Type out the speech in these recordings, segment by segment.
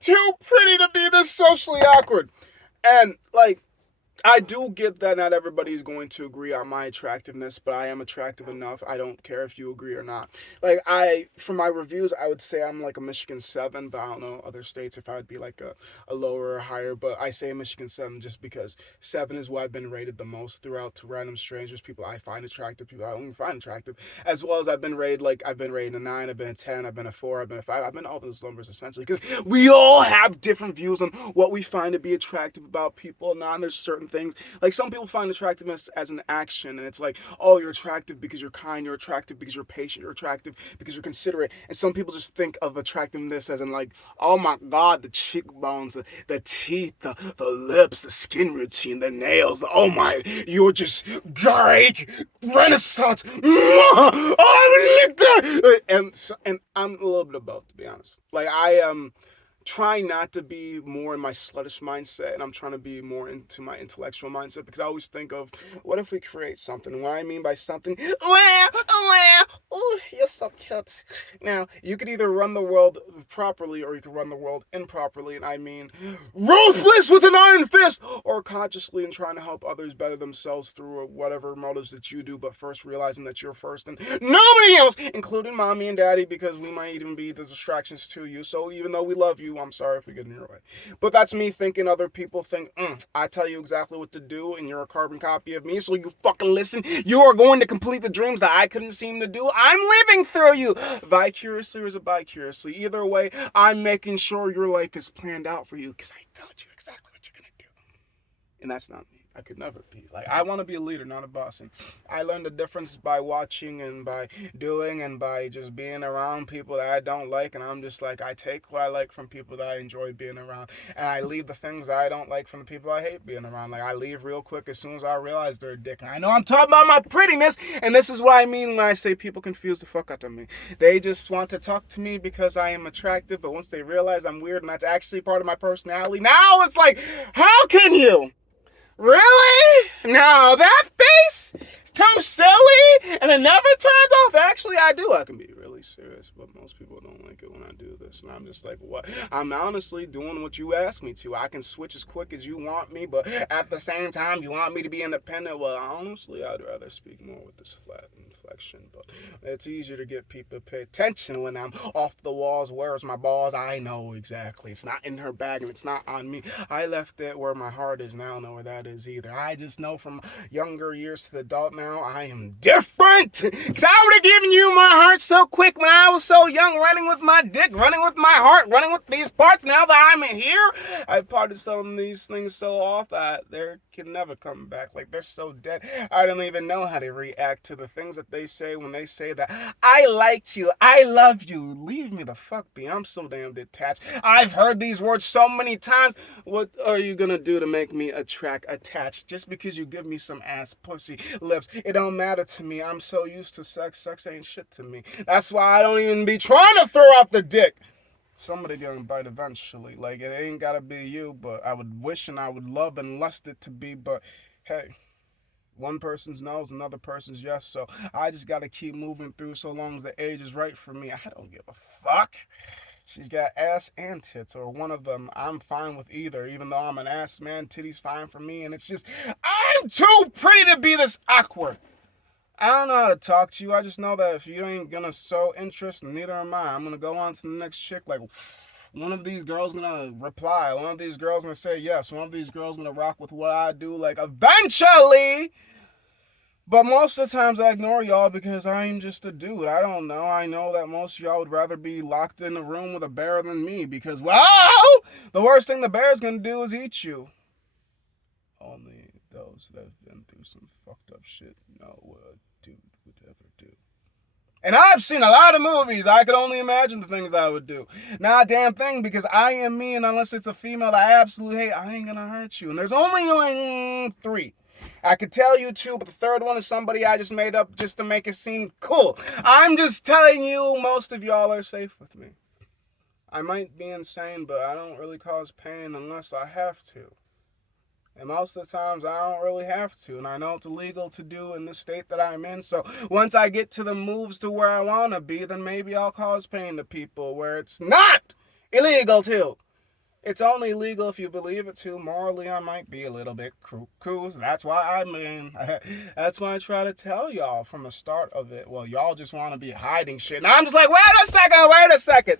too pretty to be this socially awkward. And like, I do get that not everybody's going to agree on my attractiveness, but I am attractive enough. I don't care if you agree or not. Like for my reviews, I would say I'm like a Michigan 7, but I don't know other states if I would be like a lower or higher. But I say Michigan 7 just because 7 is what I've been rated the most throughout to random strangers, people I find attractive, people I don't even find attractive, as well as I've been rated a 9, I've been a 10, I've been a 4, I've been a 5, I've been all those numbers essentially because we all have different views on what we find to be attractive about people. Now, and there's certain things like some people find attractiveness as an action, and it's like, oh, you're attractive because you're kind, you're attractive because you're patient, you're attractive because you're considerate. And some people just think of attractiveness as in like, oh my god, the cheekbones, the teeth, the lips, the skin routine, the nails. Oh my, you're just great, Renaissance. Oh, I like that. And I'm a little bit of both, to be honest. Like I am trying not to be more in my sluttish mindset, and I'm trying to be more into my intellectual mindset because I always think of what if we create something. What I mean by something, oh, you're so cute. Now you could either run the world properly or you could run the world improperly, and I mean ruthless with an iron fist, or consciously and trying to help others better themselves through whatever motives that you do, but first realizing that you're first and nobody else, including mommy and daddy, because we might even be the distractions to you. So even though we love you, I'm sorry if we get in your way. But that's me thinking other people think, I tell you exactly what to do, and you're a carbon copy of me, so you fucking listen. You are going to complete the dreams that I couldn't seem to do. I'm living through you, vicariously or is it bicuriously? Either way, I'm making sure your life is planned out for you because I told you exactly what you're gonna do. And that's not me. I could never be. Like, I want to be a leader, not a boss. And I learned the difference by watching and by doing and by just being around people that I don't like. And I'm just like, I take what I like from people that I enjoy being around. And I leave the things I don't like from the people I hate being around. Like, I leave real quick as soon as I realize they're a dick. And I know I'm talking about my prettiness. And this is what I mean when I say people confuse the fuck out of me. They just want to talk to me because I am attractive. But once they realize I'm weird and that's actually part of my personality, now it's like, how can you? Really? No, that face? Too silly? And it never turns off. Actually, I do. I can be really serious, but most people don't like it when I do this. And I'm just like, what? I'm honestly doing what you asked me to. I can switch as quick as you want me, but at the same time, you want me to be independent. Well, honestly, I'd rather speak more with this flat inflection, but it's easier to get people to pay attention when I'm off the walls. Where's my balls? I know exactly. It's not in her bag and it's not on me. I left it where my heart is now. I don't know where that is either. I just know from younger years to the adult now, I am different. Because I would have given you my heart so quick when I was so young, running with my dick, running with my heart, running with these parts. Now that I'm here, I've parted some of these things so off that they can never come back. Like, they're so dead. I don't even know how to react to the things that they say when they say that I like you, I love you. Leave me the fuck be. I'm so damn detached. I've heard these words so many times. What are you gonna do to make me attached? Just because you give me some ass, pussy, lips, it don't matter to me. I'm so used to sex. Sex ain't shit to me. That's why I don't even be trying to throw out the dick. Somebody gonna bite eventually. Like, it ain't gotta be you, but I would wish and I would love and lust it to be, but hey, one person's no is another person's yes. So I just gotta keep moving through so long as the age is right for me. I don't give a fuck. She's got ass and tits, or one of them. I'm fine with either, even though I'm an ass man. Titties fine for me, and it's just, I'm too pretty to be this awkward. I don't know how to talk to you. I just know that if you ain't gonna show interest, neither am I. I'm gonna go on to the next chick. Like, one of these girls gonna reply. One of these girls gonna say yes. One of these girls gonna rock with what I do. Like, eventually. But most of the times I ignore y'all because I'm just a dude. I don't know. I know that most of y'all would rather be locked in a room with a bear than me because, well, the worst thing the bear's gonna do is eat you. Only those that have been through some fucked up shit know what a dude would ever do. And I've seen a lot of movies. I could only imagine the things I would do. Not a damn thing, because I am me, and unless it's a female that I absolutely hate, I ain't gonna hurt you. And there's only three. I could tell you two, but the third one is somebody I just made up just to make it seem cool. I'm just telling you, most of y'all are safe with me. I might be insane, but I don't really cause pain unless I have to. And most of the times I don't really have to. And I know it's illegal to do in the state that I'm in. So once I get to the moves to where I want to be, then maybe I'll cause pain to people where it's not illegal to. It's only legal if you believe it too. Morally, I might be a little bit cuckoo. That's why that's why I try to tell y'all from the start of it. Well, y'all just want to be hiding shit. And I'm just like, wait a second.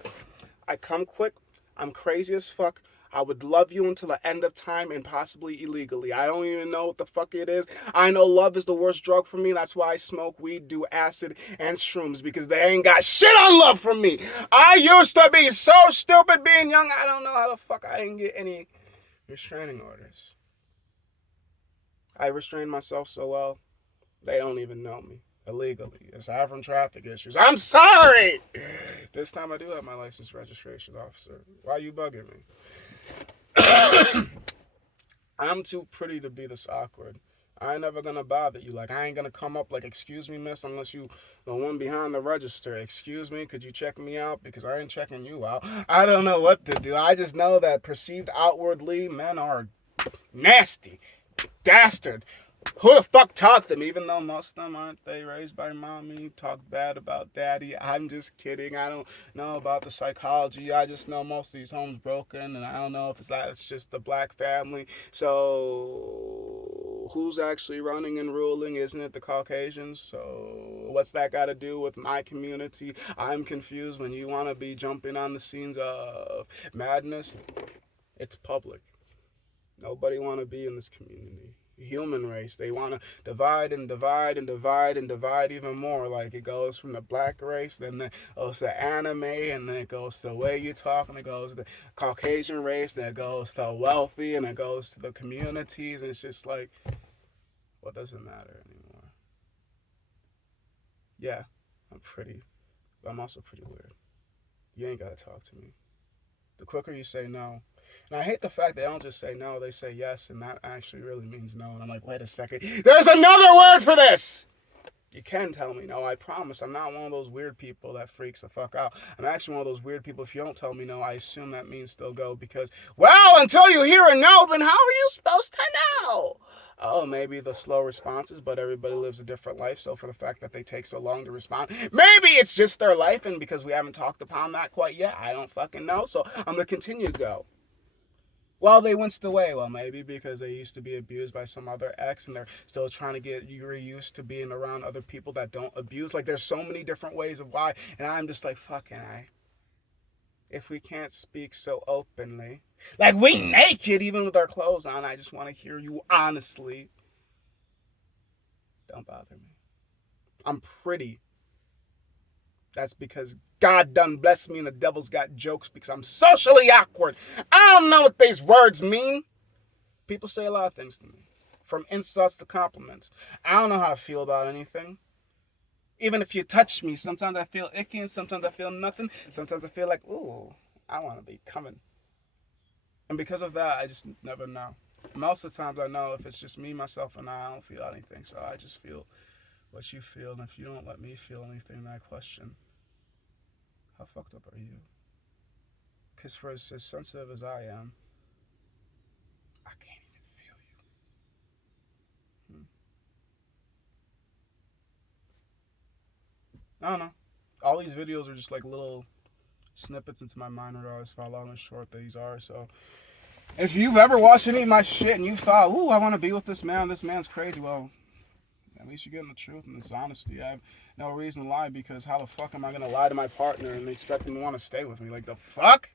I come quick. I'm crazy as fuck. I would love you until the end of time and possibly illegally. I don't even know what the fuck it is. I know love is the worst drug for me. That's why I smoke weed, do acid, and shrooms because they ain't got shit on love from me. I used to be so stupid being young. I don't know how the fuck I didn't get any restraining orders. I restrained myself so well, they don't even know me illegally. Aside from traffic issues. I'm sorry! This time I do have my license registration officer. Why are you bugging me? I'm too pretty to be this awkward. I ain't never gonna bother you. Like, I ain't gonna come up like, excuse me, miss, unless you the one behind the register. Excuse me, could you check me out? Because I ain't checking you out. I don't know what to do. I just know that perceived outwardly, men are nasty, dastard. Who the fuck taught them? Even though most of them aren't they raised by mommy, talk bad about daddy. I'm just kidding. I don't know about the psychology. I just know most of these homes broken, and I don't know if it's just the black family. So who's actually running and ruling? Isn't it the Caucasians? So what's that got to do with my community? I'm confused. When you want to be jumping on the scenes of madness, it's public. Nobody want to be in this community. Human race. They want to divide and divide and divide and divide even more. Like, it goes from the black race, then it goes to anime, and then it goes to the way you talk, and it goes to the Caucasian race, then it goes to wealthy, and it goes to the communities. And it's just like, what does it matter anymore? Yeah, I'm pretty, but I'm also pretty weird. You ain't got to talk to me. The quicker you say no. And I hate the fact they don't just say no, they say yes, and that actually really means no. And I'm like, wait a second. There's another word for this! You can tell me no, I promise. I'm not one of those weird people that freaks the fuck out. I'm actually one of those weird people, if you don't tell me no, I assume that means still go because, well, until you hear a no, then how are you supposed to know? Oh, maybe the slow responses, but everybody lives a different life. So for the fact that they take so long to respond, maybe it's just their life, and because we haven't talked upon that quite yet, I don't fucking know. So I'm gonna continue to go. Well, they winced away. Well, maybe because they used to be abused by some other ex and they're still trying to get you used to being around other people that don't abuse. Like, there's so many different ways of why. And I'm just like, fucking I. If we can't speak so openly, like we naked even with our clothes on, I just want to hear you honestly. Don't bother me. I'm pretty. That's because God done blessed me and the devil's got jokes because I'm socially awkward. I don't know what these words mean. People say a lot of things to me, from insults to compliments. I don't know how to feel about anything. Even if you touch me, sometimes I feel icky and sometimes I feel nothing. Sometimes I feel like, ooh, I want to be coming. And because of that, I just never know. Most of the times I know if it's just me, myself, and I don't feel anything. So I just feel what you feel. And if you don't let me feel anything, then I question, how fucked up are you? Because for as sensitive as I am, I can't even feel you. I don't know. All these videos are just like little snippets into my mind regardless of how long or short these are. So if you've ever watched any of my shit and you've thought, ooh, I want to be with this man's crazy, well, at least you're getting the truth and it's honesty. I have no reason to lie because how the fuck am I going to lie to my partner and expect them to want to stay with me? Like, the fuck?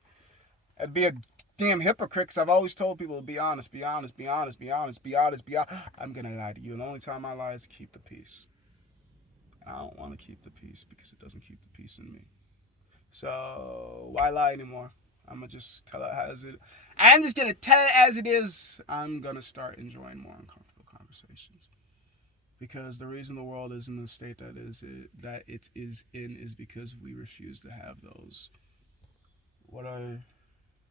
I'd be a damn hypocrite because I've always told people, be honest, be honest, be honest, be honest, be honest, be honest. I'm going to lie to you. And the only time I lie is to keep the peace. I don't want to keep the peace because it doesn't keep the peace in me. So why lie anymore? I'm gonna just tell it as it. I'm just gonna tell it as it is. I'm gonna start enjoying more uncomfortable conversations because the reason the world is in the state that it is in is because we refuse to have those. What are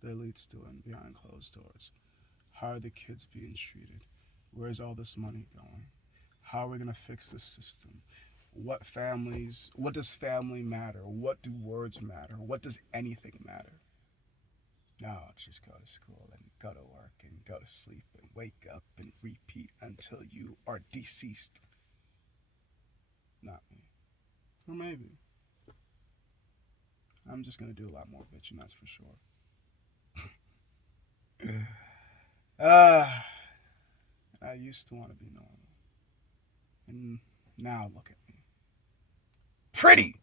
the elites doing behind closed doors? How are the kids being treated? Where's all this money going? How are we gonna fix this system? What does family matter? What do words matter? What does anything matter? No, just go to school and go to work and go to sleep and wake up and repeat until you are deceased. Not me. Or maybe. I'm just gonna do a lot more bitching, that's for sure. I used to want to be normal. And now look at me. Pretty!